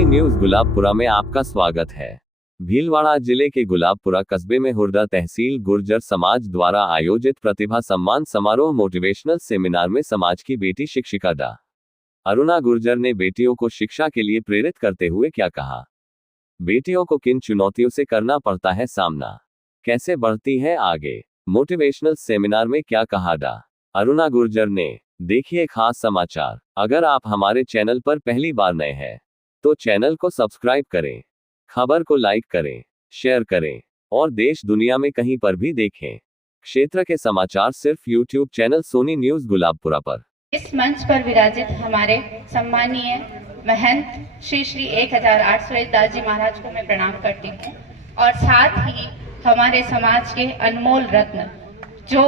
Soni news Gulabpura में आपका स्वागत है। भीलवाड़ा जिले के गुलाबपुरा कस्बे में हुरदा तहसील गुर्जर समाज द्वारा आयोजित प्रतिभा सम्मान समारोह मोटिवेशनल सेमिनार में समाज की बेटी शिक्षिका डा. अरुणा गुर्जर ने बेटियों को शिक्षा के लिए प्रेरित करते हुए क्या कहा। बेटियों को किन चुनौतियों से करना पड़ता है सामना, कैसे बढ़ती है आगे, मोटिवेशनल सेमिनार में क्या कहा डा. अरुणा गुर्जर ने। देखिए खास समाचार। अगर आप हमारे चैनल पर पहली बार नए हैं तो चैनल को सब्सक्राइब करें, खबर को लाइक करें, शेयर करें और देश दुनिया में कहीं पर भी देखें। क्षेत्र के समाचार सिर्फ YouTube channel Soni news Gulabpura पर। इस मंच पर विराजित हमारे सम्मानीय महंत श्री श्री 1801 दास जी महाराज को मैं प्रणाम करती हूँ और साथ ही हमारे समाज के अनमोल रत्न जो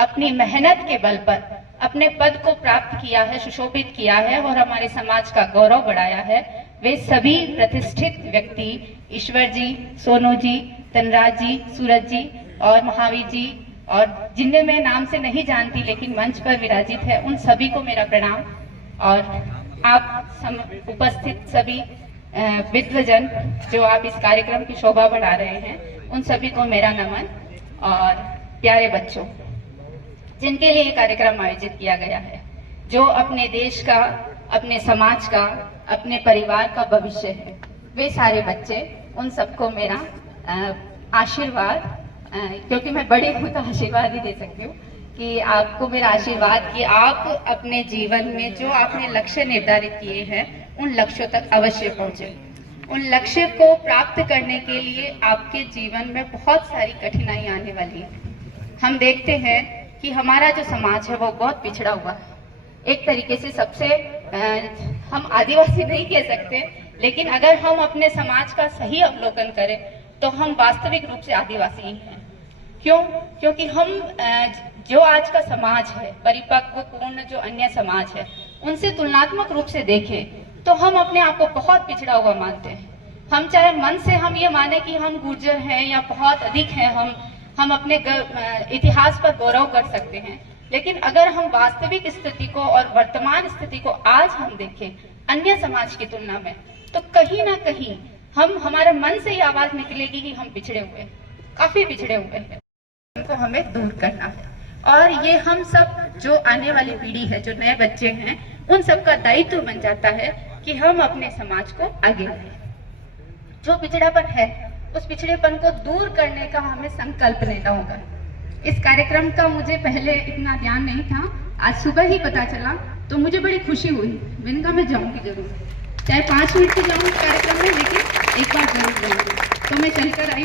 अपनी मेहनत के बल पर अपने पद को प्राप्त किया है, सुशोभित किया है और हमारे समाज का गौरव बढ़ाया है, वे सभी प्रतिष्ठित व्यक्ति ईश्वर जी, सोनू जी, तनराज जी, सूरज जी और महावीर जी और जिन्हें मैं नाम से नहीं जानती लेकिन मंच पर विराजित है, उन सभी को मेरा प्रणाम। और आप उपस्थित सभी विद्वजन जो आप इस कार्यक्रम की शोभा बढ़ा रहे हैं, उन सभी को मेरा नमन। और प्यारे बच्चों जिनके लिए कार्यक्रम आयोजित किया गया है, जो अपने देश का, अपने समाज का, अपने परिवार का भविष्य है, वे सारे बच्चे, उन सबको मेरा आशीर्वाद, क्योंकि मैं बड़ी हूँ तो आशीर्वाद ही दे सकती हूँ कि आपको मेरा आशीर्वाद कि आप अपने जीवन में जो आपने लक्ष्य निर्धारित किए हैं उन लक्ष्यों तक अवश्य पहुँचे। उन लक्ष्य को प्राप्त करने के लिए आपके जीवन में बहुत सारी कठिनाई आने वाली है। हम देखते हैं कि हमारा जो समाज है वो बहुत पिछड़ा हुआ है। एक तरीके से सबसे हम आदिवासी नहीं कह सकते, लेकिन अगर हम अपने समाज का सही अवलोकन करें तो हम वास्तविक रूप से आदिवासी ही हैं। क्यों? क्योंकि हम जो आज का समाज है, परिपक्व पूर्ण जो अन्य समाज है, उनसे तुलनात्मक रूप से देखें तो हम अपने आप को बहुत पिछड़ा हुआ मानते हैं। हम चाहे मन से हम ये माने कि हम गुर्जर हैं या बहुत अधिक हैं, हम अपने इतिहास पर गौरव कर सकते हैं, लेकिन अगर हम वास्तविक स्थिति को और वर्तमान स्थिति को आज हम देखें अन्य समाज की तुलना में, तो कहीं ना कहीं हमारे मन से ही आवाज निकलेगी कि हम पिछड़े हुए हैं, काफी पिछड़े हुए हैं। उनको हमें दूर करना है और ये हम सब जो आने वाली पीढ़ी है, जो नए बच्चे हैं, उन सबका दायित्व बन जाता है कि हम अपने समाज को आगे बढ़ाएं। जो पिछड़ापन है उस पिछड़ेपन को दूर करने का हमें संकल्प लेना होगा। इस कार्यक्रम का मुझे पहले इतना ध्यान नहीं था, आज सुबह ही पता चला तो मुझे बड़ी खुशी हुई। मैंने कहा मैं जाऊंगी जरूर, चाहे 5 मिनट की जाऊंगी कार्यक्रम में, लेकिन एक बार जरूर जाऊंगी। तो मैं चलकर आई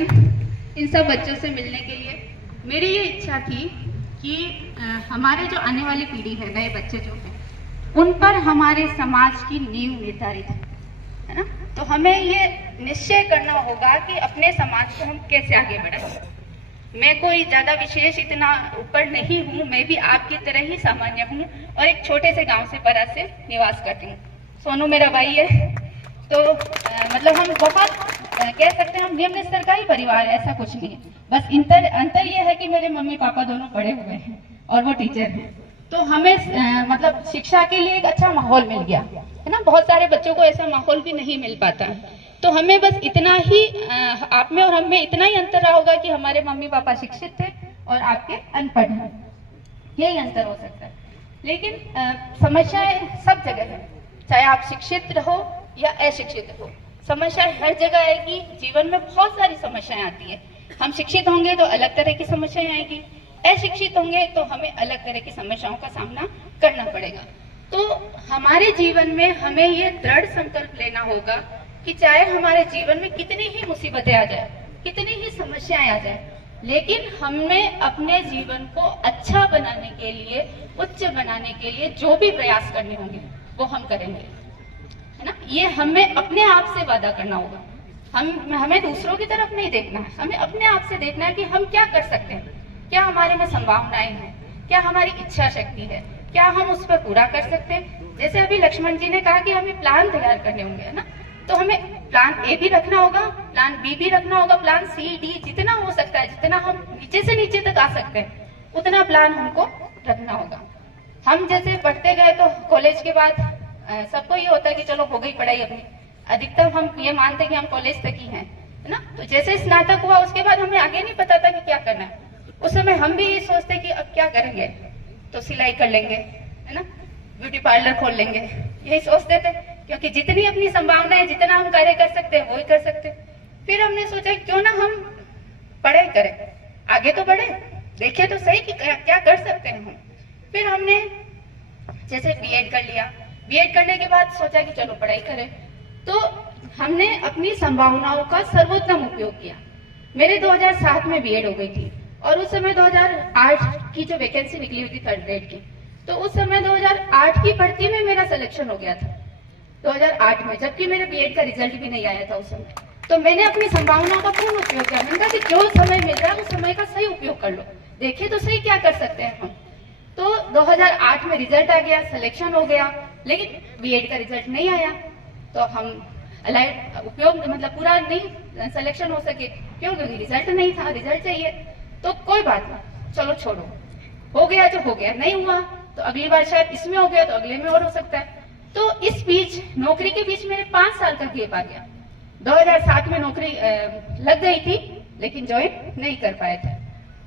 इन सब बच्चों से मिलने के लिए। मेरी ये इच्छा थी कि हमारे जो आने वाली पीढ़ी है, नए बच्चे जो हैं, उन पर हमारे समाज की नींव निर्धारित है ना। तो हमें ये निश्चय करना होगा कि अपने समाज को हम कैसे आगे बढ़ाएं। मैं कोई ज्यादा विशेष इतना ऊपर नहीं हूँ, मैं भी आपकी तरह ही सामान्य हूँ और एक छोटे से गांव से परा से निवास करती हूँ। सोनू मेरा भाई है, तो मतलब हम बहुत कह सकते हैं हम निम्न स्तर का ही परिवार है, ऐसा कुछ नहीं है। बस अंतर ये है कि मेरे मम्मी पापा दोनों पढ़े हुए हैं और वो टीचर हैं, तो हमें मतलब शिक्षा के लिए एक अच्छा माहौल मिल गया है ना। बहुत सारे बच्चों को ऐसा माहौल भी नहीं मिल पाता है। तो हमें बस इतना ही आप में और हम में इतना ही अंतर रहा होगा कि हमारे मम्मी पापा शिक्षित थे और आपके अनपढ़ हैं, यही अंतर हो सकता है। लेकिन समस्याएं सब जगह है, चाहे आप शिक्षित रहो या अशिक्षित हो, समस्याएं हर जगह आएगी। जीवन में बहुत सारी समस्याएं आती है। हम शिक्षित होंगे तो अलग तरह की समस्याएं आएगी, अशिक्षित होंगे तो हमें अलग तरह की समस्याओं का सामना करना पड़ेगा। तो हमारे जीवन में हमें ये दृढ़ संकल्प लेना होगा कि चाहे हमारे जीवन में कितनी ही मुसीबतें आ जाए, कितनी ही समस्याएं आ जाए, लेकिन हमें अपने जीवन को अच्छा बनाने के लिए, उच्च बनाने के लिए जो भी प्रयास करने होंगे वो हम करेंगे, है ना। ये हमें अपने आप से वादा करना होगा। हमें दूसरों की तरफ नहीं देखना है, हमें अपने आप से देखना है कि हम क्या कर सकते हैं, क्या हमारे में संभावनाएं हैं, क्या हमारी इच्छा शक्ति है, क्या हम उस पर पूरा कर सकते हैं। जैसे अभी लक्ष्मण जी ने कहा कि हमें प्लान तैयार करने होंगे, है ना। तो हमें प्लान ए भी रखना होगा, प्लान बी भी रखना होगा, प्लान सी डी, जितना हो सकता है, जितना हम नीचे से नीचे तक आ सकते हैं उतना प्लान हमको रखना होगा। हम जैसे पढ़ते गए तो कॉलेज के बाद सबको ये होता है कि चलो हो गई पढ़ाई अपनी, अधिकतम हम ये मानते कि हम कॉलेज तक ही हैं, है ना। तो जैसे स्नातक हुआ उसके बाद हमें आगे नहीं पता था कि क्या करना है। उस समय हम भी ये सोचते कि अब क्या करेंगे, तो सिलाई कर लेंगे, है ना, ब्यूटी पार्लर खोल लेंगे, यही सोचते थे, क्योंकि जितनी अपनी संभावनाएं, जितना हम कार्य कर सकते हैं वो ही कर सकते हैं। फिर हमने सोचा क्यों ना हम पढ़ाई करें, आगे तो बढ़े, देखे तो सही कि क्या कर सकते हैं हम। फिर हमने जैसे बीएड कर लिया, बीएड करने के बाद सोचा कि चलो पढ़ाई करें, तो हमने अपनी संभावनाओं का सर्वोत्तम उपयोग किया। मेरे 2007 में बीएड हो गई थी और उस समय 2008 की जो वैकेंसी निकली हुई थी थर्ड ग्रेड की, तो उस समय 2008 की भर्ती में मेरा सिलेक्शन हो गया था 2008 में, जबकि मेरे बीएड का रिजल्ट भी नहीं आया था उस समय। तो मैंने अपनी संभावनाओं का पूर्ण उपयोग किया। मैंने कहा कि जो समय मिल रहा है उस समय का सही उपयोग कर लो, देखे तो सही क्या कर सकते हैं हम। तो 2008 में रिजल्ट आ गया, सिलेक्शन हो गया, लेकिन बीएड का रिजल्ट नहीं आया, तो हम अलाइड उपयोग मतलब पूरा नहीं सिलेक्शन हो सके, क्यों, क्योंकि रिजल्ट नहीं था, रिजल्ट चाहिए। तो कोई बात नहीं, चलो छोड़ो, हो गया जो हो गया, नहीं हुआ तो अगली बार शायद इसमें हो गया तो अगले में और हो सकता है। तो इस बीच नौकरी के बीच मेरे 5 साल का गैप आ गया। 2007 में नौकरी लग गई थी लेकिन ज्वाइन नहीं कर पाए थे।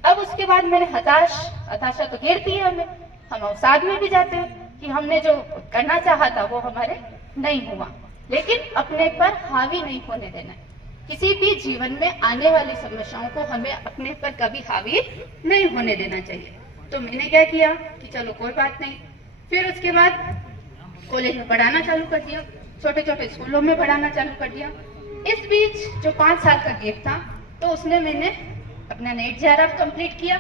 अब उसके बाद मैंने हताशा तो घेरती है हमें, हम अवसाद में भी जाते हैं कि हमने जो करना चाहा था वो हमारे नहीं हुआ, लेकिन अपने पर हावी नहीं होने देना है। किसी भी जीवन में आने वाली समस्याओं को हमें अपने पर कभी हावी नहीं होने देना चाहिए। तो मैंने क्या किया कि चलो कोई बात नहीं, फिर उसके बाद कॉलेज में पढ़ाना चालू कर दिया, छोटे छोटे स्कूलों में पढ़ाना चालू कर दिया। इस बीच जो 5 साल का गैप था, तो उसमें मैंने अपना नेट जेआरएफ कंप्लीट किया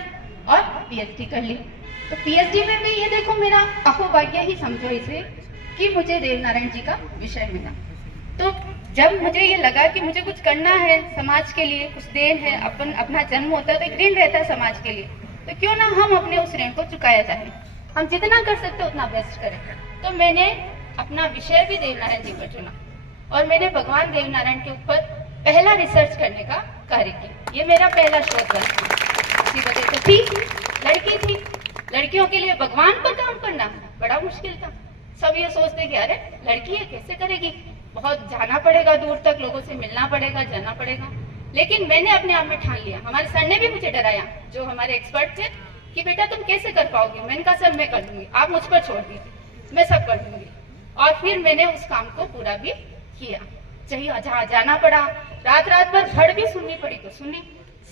और पीएचडी कर ली। तो पीएचडी में भी ये देखो मेरा अहोभाग्य ही समझो इसे कि मुझे देवनारायण जी का विषय मिला। तो जब मुझे ये लगा कि मुझे कुछ करना है समाज के लिए, कुछ देन है, अपना जन्म होता है तो एक ऋण रहता है समाज के लिए, तो क्यों ना हम अपने उस ऋण को चुकाया जाए, हम जितना कर सकते उतना बेस्ट करें। तो मैंने अपना विषय भी देवनारायण जी पर चुना और मैंने भगवान देवनारायण के ऊपर पहला रिसर्च करने का कार्य किया। ये मेरा पहला शोध वर्ष था। इसी वजह से थी, लड़की थी, लड़कियों के लिए भगवान पर काम करना बड़ा मुश्किल था। सब ये सोचते कि अरे लड़की है कैसे करेगी, बहुत जाना पड़ेगा दूर तक, लोगों से मिलना पड़ेगा, जाना पड़ेगा। लेकिन मैंने अपने आप में ठान लिया। हमारे सर ने भी मुझे डराया, जो हमारे एक्सपर्ट थे, कि बेटा तुम कैसे कर पाओगे। मैंने कहा सर मैं कर दूंगी, आप मुझ पर छोड़ दीजिए, मैं सब कर दूंगी। और फिर मैंने उस काम को पूरा भी किया, चाहिए जहाँ जाना पड़ा, रात रात भर भड़ भी सुननी पड़ी तो सुनी,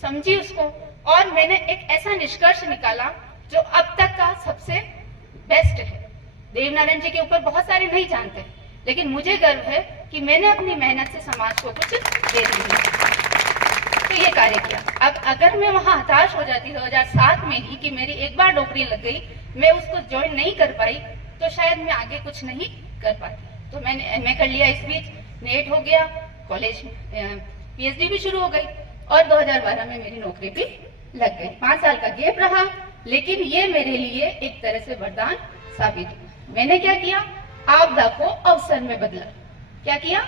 समझी उसको, और मैंने एक ऐसा निष्कर्ष निकाला जो अब तक का सबसे बेस्ट है। देवनारायण जी के ऊपर बहुत सारे नहीं जानते, लेकिन मुझे गर्व है कि मैंने अपनी मेहनत से समाज को कुछ दे दिया। तो ये कार्य किया। अब अगर मैं वहाँ हताश हो जाती 2007 में ही कि मेरी एक बार नौकरी लग गई, मैं उसको ज्वाइन नहीं कर पाई, तो शायद मैं आगे कुछ नहीं कर पाती। तो मैंने एमए कर लिया, इस बीच नेट हो गया, कॉलेज पीएचडी भी शुरू हो गई और 2012 में मेरी नौकरी भी लग गई। 5 साल का गैप रहा, लेकिन ये मेरे लिए एक तरह से वरदान साबित हुआ। मैंने क्या किया, आपदा को अवसर में बदला। क्या किया,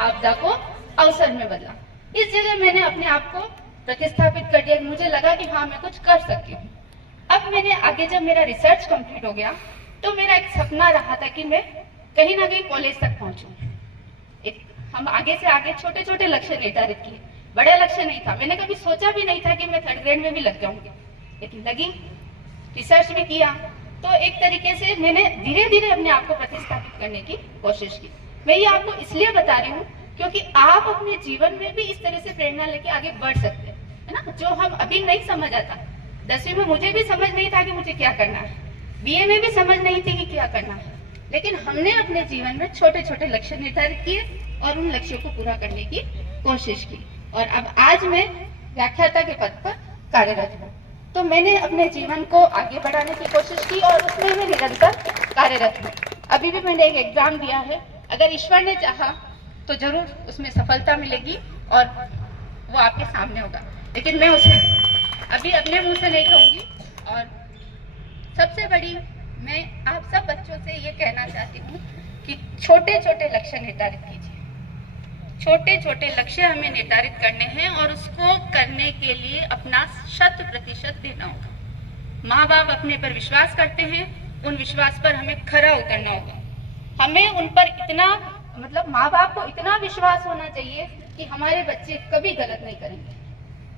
आपदा को अवसर में बदला। इस जगह मैंने अपने आप को प्रतिस्थापित कर दिया। मुझे लगा कि हाँ मैं कुछ कर सकती हूँ। अब मैंने आगे जब मेरा रिसर्च कंप्लीट हो गया, तो मेरा एक सपना रहा था कि मैं कहीं ना कहीं कॉलेज तक पहुंचूं। हम आगे से आगे छोटे छोटे लक्ष्य निर्धारित किए, बड़ा लक्ष्य नहीं था। मैंने कभी सोचा भी नहीं था कि मैं थर्ड ग्रेड में भी लग जाऊंगी, लेकिन लगी, रिसर्च भी किया। तो एक तरीके से मैंने धीरे धीरे अपने आप को प्रतिस्थापित करने की कोशिश की। मैं ये आपको इसलिए बता रही हूँ क्योंकि आप अपने जीवन में भी इस तरह से प्रेरणा लेके आगे बढ़ सकते हैं, है ना। जो हम अभी नहीं समझ आता, 10वीं में मुझे भी समझ नहीं था कि मुझे क्या करना है, बीए में भी समझ नहीं थी कि क्या करना है, लेकिन हमने अपने जीवन में छोटे छोटे लक्ष्य निर्धारित किए और उन लक्ष्यों को पूरा करने की कोशिश की। और अब आज मैं व्याख्याता के पद पर कार्यरत हूँ। तो मैंने अपने जीवन को आगे बढ़ाने की कोशिश की और उसमें मैं निरंतर कार्यरत हूँ। अभी भी मैंने एक एग्जाम दिया है, अगर ईश्वर ने चाहा तो जरूर उसमें सफलता मिलेगी और वो आपके सामने होगा, लेकिन मैं उसे अभी अपने मुंह से नहीं कहूँगी। और सबसे बड़ी मैं आप सब बच्चों से ये कहना चाहती हूँ कि छोटे छोटे लक्ष्य निर्धारित कीजिए। छोटे छोटे लक्ष्य हमें निर्धारित करने हैं और उसको करने के लिए अपना 100% देना होगा। माँ बाप अपने पर विश्वास करते हैं, उन विश्वास पर हमें खरा उतरना होगा। हमें उन पर इतना मतलब माँ बाप को इतना विश्वास होना चाहिए कि हमारे बच्चे कभी गलत नहीं करेंगे,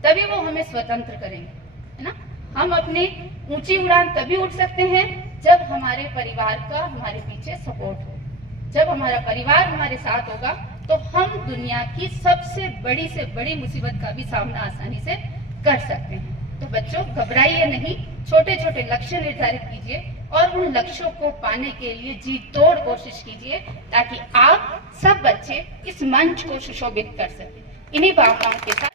तभी वो हमें स्वतंत्र करेंगे, है ना। हम अपनी ऊंची उड़ान तभी उड़ सकते हैं जब हमारे परिवार का हमारे पीछे सपोर्ट हो। जब हमारा परिवार हमारे साथ होगा तो हम दुनिया की सबसे बड़ी से बड़ी मुसीबत का भी सामना आसानी से कर सकते हैं। तो बच्चों, घबराइए नहीं, छोटे छोटे लक्ष्य निर्धारित कीजिए और उन लक्ष्यों को पाने के लिए जी तोड़ कोशिश कीजिए, ताकि आप सब बच्चे इस मंच को सुशोभित कर सकें। इन्हीं भावनाओं के साथ